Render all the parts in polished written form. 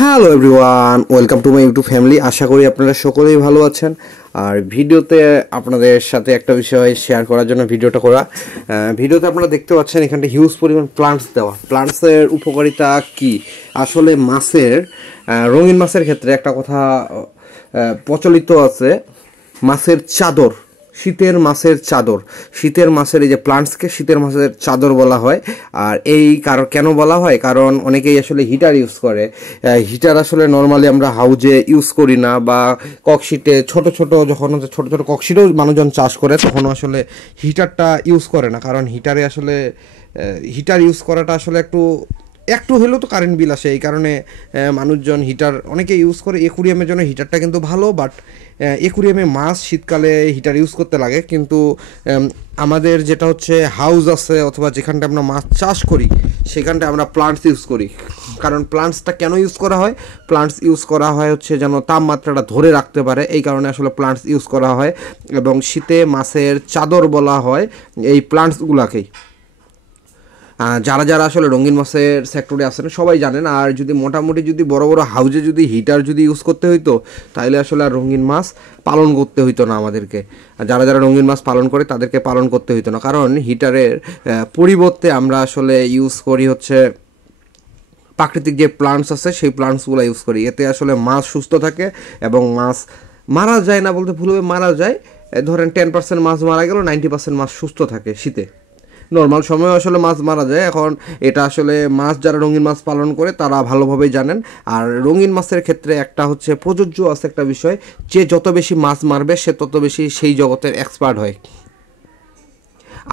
Hello everyone, welcome to my YouTube family. আশা করি আপনারা সকলেই ভালো আছেন। আর ভিডিওতে আপনাদের সাথে একটা বিষয় শেয়ার করার জন্য ভিডিওটা করা। ভিডিওতে আপনারা দেখতে পাচ্ছেন এখানটা হিউজ পরিমাণ প্লান্টস দেওয়া। প্লান্টসের উপকারিতা কি? আসলে মাছের রঙিন মাছের ক্ষেত্রে একটা কথা প্রচলিত আছে, মাছের চাদর, শীতের মাছের চাদর। শীতের মাছের এই যে প্লান্টসকে শীতের মাছের চাদর বলা হয়। আর এই কেন বলা হয়? কারণ অনেকেই আসলে হিটার ইউজ করে। হিটার আসলে নর্মালি আমরা হাউজে ইউজ করি না, বা ককশিটে ছোট ছোট ককশিটেও মানুষজন চাষ করে, তখনও আসলে হিটারটা ইউজ করে না। কারণ হিটারে আসলে হিটার ইউজ করাটা আসলে একটু হলেও তো কারেন্ট বিল আসে। এই কারণে মানুষজন হিটার অনেকে ইউজ করে। একুরিয়ামের জন্য হিটারটা কিন্তু ভালো, বাট একুরিয়ামে মাছ শীতকালে হিটার ইউজ করতে লাগে। কিন্তু আমাদের যেটা হচ্ছে হাউস আছে অথবা যেখানটা আমরা মাছ চাষ করি সেখানটা আমরা প্লান্টস ইউজ করি। কারণ প্লান্টসটা কেন ইউজ করা হয়? প্লান্টস ইউজ করা হয় হচ্ছে যেন তাপমাত্রাটা ধরে রাখতে পারে, এই কারণে আসলে প্লান্টস ইউজ করা হয়। এবং শীতে মাছের চাদর বলা হয় এই প্লান্টসগুলোকেই। যারা যারা আসলে রঙিন মাছের সেক্টরে আছেন সবাই জানেন। আর যদি মোটামুটি যদি বড় বড় হাউজে যদি হিটার যদি ইউজ করতে হইতো, তাহলে আসলে আর রঙিন মাছ পালন করতে হইতো না আমাদেরকে। যারা যারা রঙিন মাছ পালন করে তাদেরকে পালন করতে হইতো না, কারণ হিটারের পরিবর্তে আমরা আসলে ইউজ করি হচ্ছে প্রাকৃতিক যে প্লান্টস আছে সেই প্লান্টসগুলো ইউজ করি। এতে আসলে মাছ সুস্থ থাকে এবং মাছ মারা যায় না, বলতে ভুল হবে, মারা যায়। ধরেন 10% মাছ মারা গেল, 90% মাছ সুস্থ থাকে। শীতে নর্মাল সময় আসলে মাছ মারা যায়। এখন এটা আসলে মাছ যারা রঙিন মাছ পালন করে তারা ভালোভাবেই জানেন। আর রঙিন মাছের ক্ষেত্রে একটা হচ্ছে প্রযোজ্য আছে একটা বিষয়, যে যত বেশি মাছ মারবে সে তত বেশি সেই জগতের এক্সপার্ট হয়।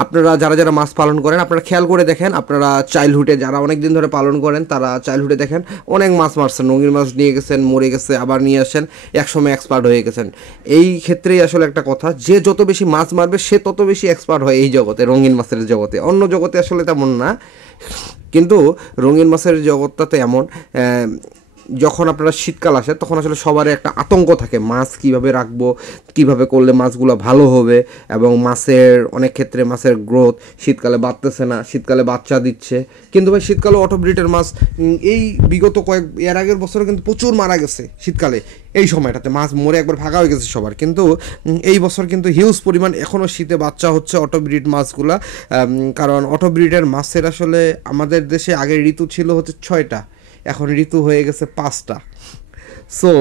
আপনারা যারা যারা মাছ পালন করেন আপনারা খেয়াল করে দেখেন, আপনারা চাইল্ডহুডে যারা অনেক দিন ধরে পালন করেন তারা চাইল্ডহুডে দেখেন অনেক মাছ মারছেন, রঙিন মাছ নিয়ে গেছেন, মরে গেছে, আবার নিয়ে আসেন, একসময় এক্সপার্ট হয়ে গেছেন। এই ক্ষেত্রেই আসলে একটা কথা, যে যত বেশি মাছ মারবে সে তত বেশি এক্সপার্ট হয় এই জগতে, রঙিন মাছের জগতে। অন্য জগতে আসলে তেমন না, কিন্তু রঙিন মাছের জগৎটাতে এমন। যখন আপনারা শীতকাল আসে তখন আসলে সবারই একটা আতঙ্ক থাকে, মাছ কিভাবে রাখবো, কিভাবে করলে মাছগুলো ভালো হবে। এবং মাছের অনেক ক্ষেত্রে মাছের গ্রোথ শীতকালে বাড়তেছে না, শীতকালে বাচ্চা দিচ্ছে। কিন্তু ভাই শীতকালে অটোব্রিডের মাছ এই বিগত এর আগের বছরে কিন্তু প্রচুর মারা গেছে শীতকালে। এই সময়টাতে মাছ মরে একবার ভাগা হয়ে গেছে সবার। কিন্তু এই বছর কিন্তু হিউজ পরিমাণ এখনও শীতে বাচ্চা হচ্ছে অটোব্রিড মাছগুলা। কারণ অটোব্রিডের মাছের আসলে আমাদের দেশে আগের ঋতু ছিল হচ্ছে 6টা, এখন ঋতু হয়ে গেছে 5টা। সো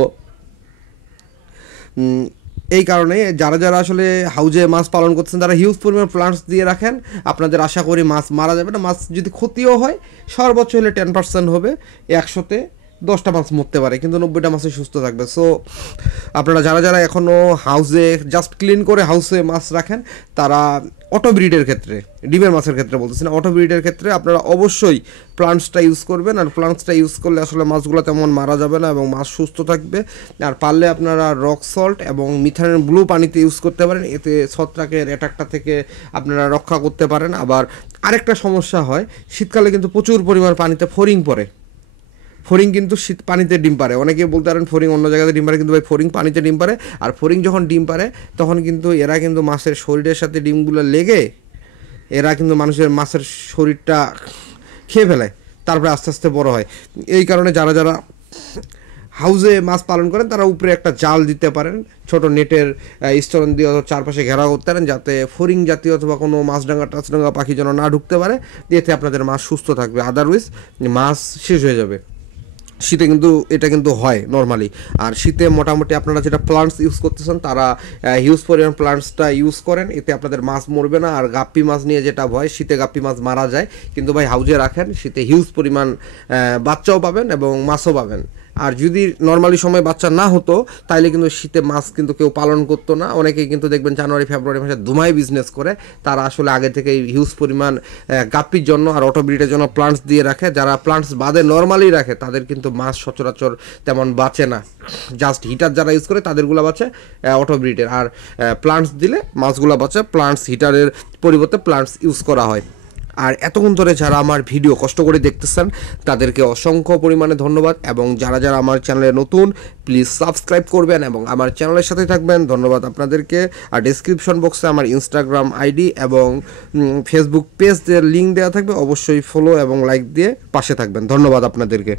এই কারণে যারা যারা আসলে হাউজে মাছ পালন করছেন তারা হিউজ পরিমাণ প্লান্টস দিয়ে রাখেন। আপনাদের আশা করি মাছ মারা যাবে না। মাছ যদি ক্ষতিও হয় সর্বোচ্চ হলে 10% হবে, 100তে 10টা মাছ মরতে পারে, কিন্তু 90টা মাছই সুস্থ থাকবে। সো আপনারা যারা যারা এখনও হাউসে জাস্ট ক্লিন করে হাউসে মাছ রাখেন তারা অটো ব্রিডের ক্ষেত্রে, ডিমের মাছের ক্ষেত্রে বলতেছি না, অটো ব্রিডের ক্ষেত্রে আপনারা অবশ্যই প্লান্টসটা ইউজ করবেন। আর প্লান্টসটা ইউজ করলে আসলে মাছগুলো তেমন মারা যাবে না এবং মাছ সুস্থ থাকবে। আর পারলে আপনারা রক সল্ট এবং মিথানের ব্লু পানিতে ইউজ করতে পারেন, এতে ছত্রাকের অ্যাটাকটা থেকে আপনারা রক্ষা করতে পারেন। আবার আরেকটা সমস্যা হয়, শীতকালে কিন্তু প্রচুর পরিমাণ পানিতে ফড়িং পড়ে। ফড়িং কিন্তু শীত পানিতে ডিম পারে। অনেকে বলতে পারেন ফড়িং অন্য জায়গাতে ডিম পারে, কিন্তু ভাই ফড়িং পানিতে ডিম পারে। আর ফড়িং যখন ডিম পারে তখন কিন্তু এরা কিন্তু মাছের শরীরের সাথে ডিমগুলো লেগে এরা কিন্তু মাছের শরীরটা খেয়ে ফেলে, তারপরে আস্তে আস্তে বড় হয়। এই কারণে যারা যারা হাউসে মাছ পালন করেন তারা উপরে একটা জাল দিতে পারেন, ছোট নেটের স্তরণ দিয়ে চারপাশে ঘেরাও করতে পারেন, যাতে ফড়িং জাতীয় অথবা কোনো মাছডাঙ্গা টাছডাঙ্গা পাখি যেন না ঢুকতে পারে। এতে আপনাদের মাছ সুস্থ থাকবে, আদারওয়াইজ মাছ শেষ হয়ে যাবে। শীতে কিন্তু এটা কিন্তু হয় নর্মালি। আর শীতে মোটামুটি আপনারা যেটা প্লান্টস ইউজ করতেছেন তারা হিউজ পরিমাণ প্লান্টসটা ইউজ করেন, এতে আপনাদের মাছ মরবে না। আর গাপ্পি মাছ নিয়ে যেটা ভয়, শীতে গাপ্পি মাছ মারা যায়, কিন্তু ভাই হাউজে রাখেন, শীতে হিউজ পরিমাণ বাচ্চাও পাবেন এবং মাছও পাবেন। আর যদি নর্মালি সময় বাচ্চা না হতো তাইলে কিন্তু শীতে মাছ কিন্তু কেউ পালন করতো না। অনেকেই কিন্তু দেখবেন জানুয়ারি ফেব্রুয়ারি মাসে ধুমাই বিজনেস করে, তারা আসলে আগে থেকে হিউজ পরিমাণ গাপ্পির জন্য আর অটোব্রিডের জন্য প্লান্টস দিয়ে রাখে। যারা প্লান্টস বাদে নর্মালি রাখে তাদের কিন্তু মাছ সচরাচর তেমন বাঁচে না। জাস্ট হিটার যারা ইউজ করে তাদেরগুলো বাঁচে অটোব্রিডের, আর প্লান্টস দিলে মাছগুলো বাঁচে। প্লান্টস হিটারের পরিবর্তে প্লান্টস ইউজ করা হয়। আর এতক্ষণ ধরে যারা আমার ভিডিও কষ্ট করে দেখতেছেন তাদেরকে অসংখ্য পরিমাণে ধন্যবাদ। এবং যারা যারা আমার চ্যানেলে নতুন প্লিজ সাবস্ক্রাইব করবেন এবং আমার চ্যানেলের সাথে থাকবেন, ধন্যবাদ আপনাদেরকে। আর ডেসক্রিপশন বক্সে আমার ইনস্টাগ্রাম আইডি এবং ফেসবুক পেজের লিঙ্ক দেওয়া থাকবে, অবশ্যই ফলো এবং লাইক দিয়ে পাশে থাকবেন। ধন্যবাদ আপনাদেরকে।